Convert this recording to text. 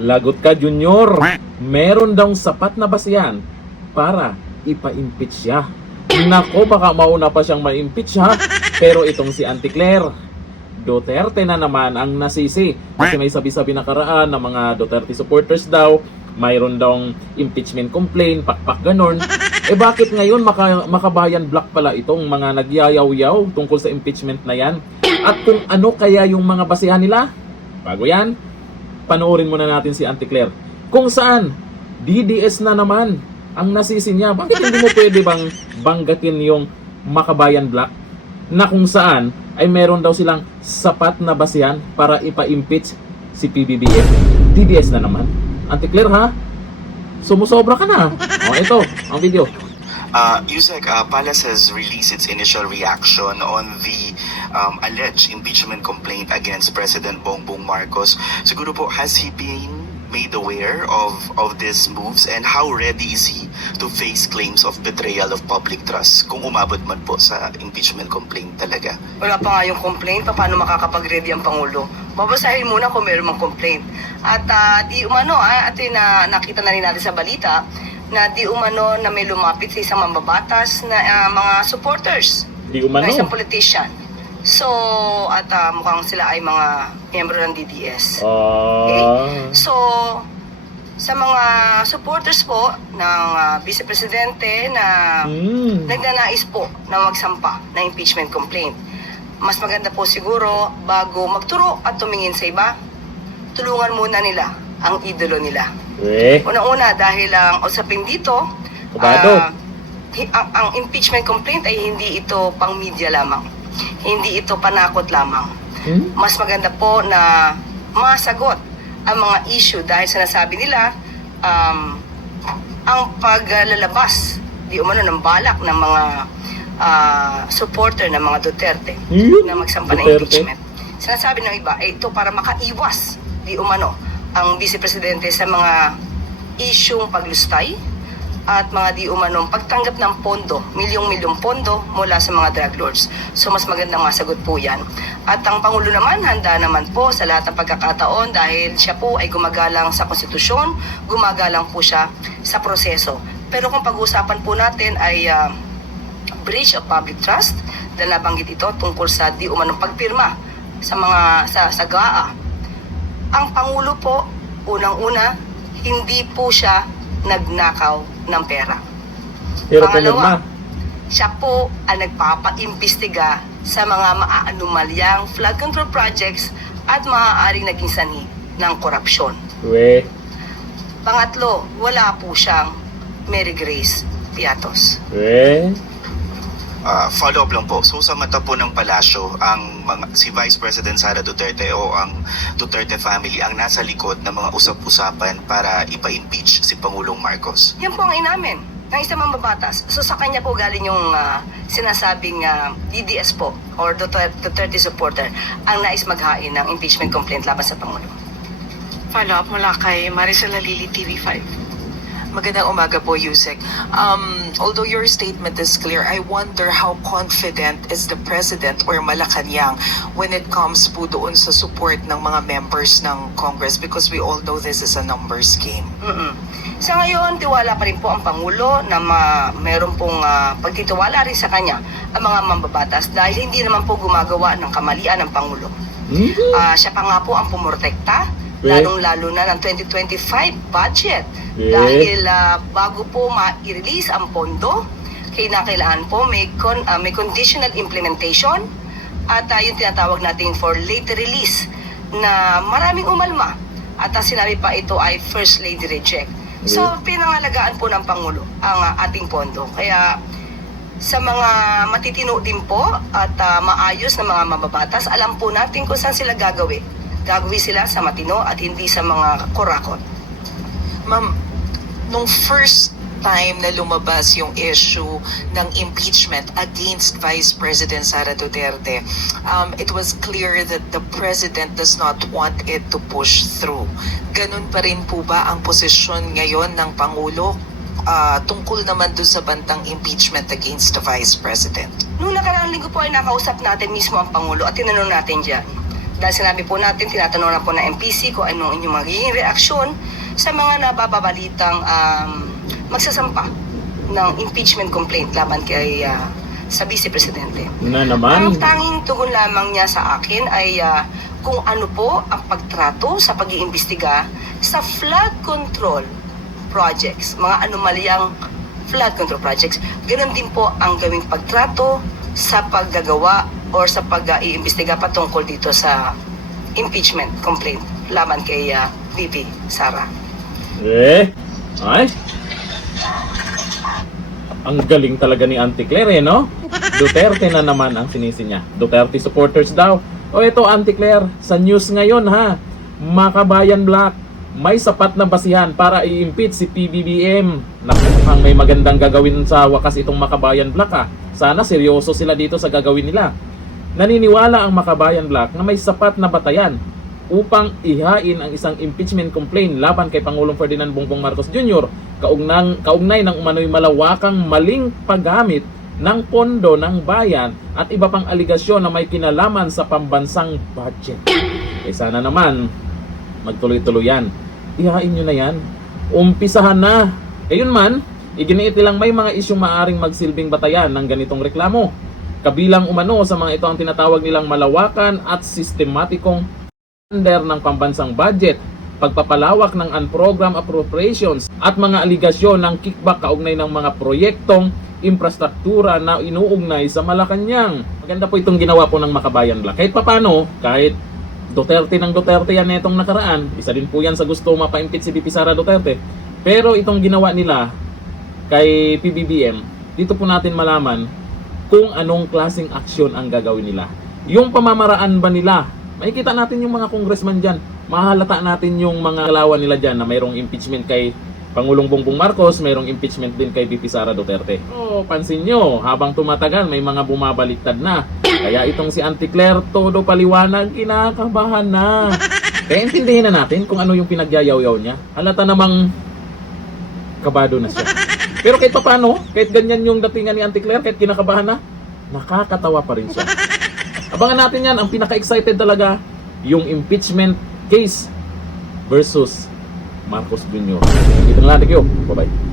Lagot ka, Junior. Meron daw sapat na basihan para ipa-impeach siya. Nako, baka mauna pa siyang ma-impeach ha. Pero itong si Auntie Claire, Duterte na naman ang nasisi. Kasi may sabi-sabi nakaraan na mga Duterte supporters daw, mayroon daw impeachment complaint, pakpak ganon. Eh bakit ngayon makabayan black pala itong mga nagyayaw-yaw tungkol sa impeachment na yan? At kung ano kaya yung mga basihan nila? Bago yan, panoorin muna natin si Auntie Claire. Kung saan, DDS na naman ang nasisi niya. Bakit hindi mo pwede bang banggatin yung Makabayan Black na kung saan ay meron daw silang sapat na basihan para ipa-impeach si PBBM? DDS na naman. Auntie Claire ha? Sumusobra ka na. O ito, ang video. Yusek, Palace has released its initial reaction on the alleged impeachment complaint against President Bongbong Marcos. Siguro po, has he been made aware of these moves, and how ready is he to face claims of betrayal of public trust kung umabot man po sa impeachment complaint talaga? Wala pa nga yung complaint, paano makakapag-ready ang Pangulo? Babasahin muna kung meron mang complaint. At di umano, at nakita na rin natin sa balita, na di umano na may lumapit sa isang mambabatas na mga supporters Di umano. na isang politician. So, at mukhang sila ay mga miyembro ng DDS. Okay? So, sa mga supporters po ng Vice Presidente na nagnanais po na magsampa ng impeachment complaint, mas maganda po siguro bago magturo at tumingin sa iba, tulungan muna nila ang idolo nila. Unang-una dahil ang usapin dito, ang impeachment complaint ay hindi ito pang media lamang. Hindi ito panakot lamang. Mas maganda po na masagot ang mga issue dahil sinasabi nila ang paglalabas di umano ng balak ng mga supporter ng mga Duterte na magsampa ng impeachment. Sinasabi ng iba ay ito para makaiwas di umano ang Vice Presidente sa mga isyung paglustay at mga di umanong pagtanggap ng pondo, milyong-milyong pondo mula sa mga drug lords. So mas magandang masagot po yan. At ang Pangulo naman, handa naman po sa lahat ng pagkakataon dahil siya po ay gumagalang sa konstitusyon, gumagalang po siya sa proseso. Pero kung pag-uusapan po natin ay breach of public trust, dahil nabanggit ito tungkol sa di umanong pagpirma sa mga sa GAA. Ang Pangulo po, unang-una, hindi po siya nagnakaw ng pera. Pero Pangalawa, siya po ang nagpapaimbestiga sa mga maaanumalyang flood control projects at maaaring naging sanhi ng korupsyon. Pangatlo, wala po siyang Mary Grace Piatos. Follow-up lang po. So sa mata po ng palasyo, si Vice President Sara Duterte o ang Duterte family ang nasa likod ng mga usap-usapan para ipa-impeach si Pangulong Marcos. Yan po ang inamin ng isang mambabatas. So sa kanya po galing yung sinasabing DDS po or Duterte supporter ang nais maghain ng impeachment complaint laban sa Pangulo. Follow-up mula kay Maricel Alili, TV5. Magandang umaga po, Yusek. Although your statement is clear, I wonder how confident is the President or Malacanang when it comes po doon sa support ng mga members ng Congress, because we all know this is a numbers game. Sa ngayon, tiwala pa rin po ang Pangulo na meron pong pagtitiwala rin sa kanya ang mga mambabatas dahil hindi naman po gumagawa ng kamalian ng Pangulo. Siya pa nga po ang pumortekta, lalong-lalo na ng 2025 budget. Dahil bago po ma-release ang pondo, kailangan po may conditional implementation at yung tinatawag natin for late release na maraming umalma at sinabi pa ito ay First Lady reject. So pinangalagaan po ng Pangulo ang ating pondo. Kaya sa mga matitino din po at maayos na mga mababatas, alam po natin kung saan sila gagawin. Gagawin sila sa matino at hindi sa mga kurakot. Ma'am, nung first time na lumabas yung issue ng impeachment against Vice President Sara Duterte, it was clear that the President does not want it to push through. Ganun pa rin po ba ang posisyon ngayon ng Pangulo tungkol naman doon sa bantang impeachment against the Vice President? Noong nakaraang linggo po ay nakausap natin mismo ang Pangulo at tinanong natin dyan, Dahil sinabi po natin, tinatanong na po ng MPC kung anong inyong magiging reaksyon sa mga nababalitang magsasampa ng impeachment complaint laban kay sa Vice Presidente. Na Ang naman. tanging tugon lamang niya sa akin ay kung ano po ang pagtrato sa pag-iimbestiga sa flood control projects, mga anomalyang flood control projects. Ganon din po ang gawing pagtrato sa paggagawa or sa pag-iimbestiga patungkol dito sa impeachment complaint laban kay VP Sara. Ay. Ang galing talaga ni Auntie Claire, no? Duterte na naman ang sinisi niya. Duterte supporters daw. O ito, Auntie Claire, sa news ngayon ha, Makabayan Black, may sapat na basihan para i-impeach si PBBM. Naku, mukhang may magandang gagawin sa wakas itong Makabayan Black ha. Sana seryoso sila dito sa gagawin nila. Naniniwala ang Makabayan Black na may sapat na batayan upang ihain ang isang impeachment complaint laban kay Pangulong Ferdinand Bongbong Marcos Jr. kaugnay ng umano'y malawakang maling paggamit ng pondo ng bayan at iba pang aligasyon na may kinalaman sa pambansang budget. Sana naman magtuloy-tuloy yan. Ihain nyo na yan. Umpisahan na. Kayun man, iginiit nilang may mga isyong maaring magsilbing batayan ng ganitong reklamo. Kabilang umano sa mga ito ang tinatawag nilang malawakan at sistematikong under ng pambansang budget, pagpapalawak ng unprogrammed appropriations at mga aligasyon ng kickback kaugnay ng mga proyektong infrastruktura na inuugnay sa Malacanang. Maganda po itong ginawa po ng Makabayan Black. Kahit papano, kahit Duterte ng Duterte yan itong nakaraan, isa din po yan sa gusto mapa-impeach si VP Sara Duterte. Pero itong ginawa nila kay PBBM, dito po natin malaman kung anong klaseng aksyon ang gagawin nila. Yung pamamaraan ba nila, makikita natin yung mga congressman dyan, mahalata natin yung mga kalawan nila dyan na mayroong impeachment kay Pangulong Bongbong Marcos, mayroong impeachment din kay VP Sara Duterte. Pansin nyo, habang tumatagal may mga bumabaliktad na. Kaya itong si Auntie Claire, todo paliwanag, kinakabahan na. Kaya intindihin na natin kung ano yung pinagyayaw-yaw niya. Halata namang kabado na siya. Pero kahit papano, kahit ganyan yung datingan ni Auntie Claire, kahit kinakabahan na, nakakatawa pa rin siya. Abangan natin yan, ang pinaka-excited talaga, yung impeachment case versus Marcos Jr. Dito na lang, thank you. Bye-bye.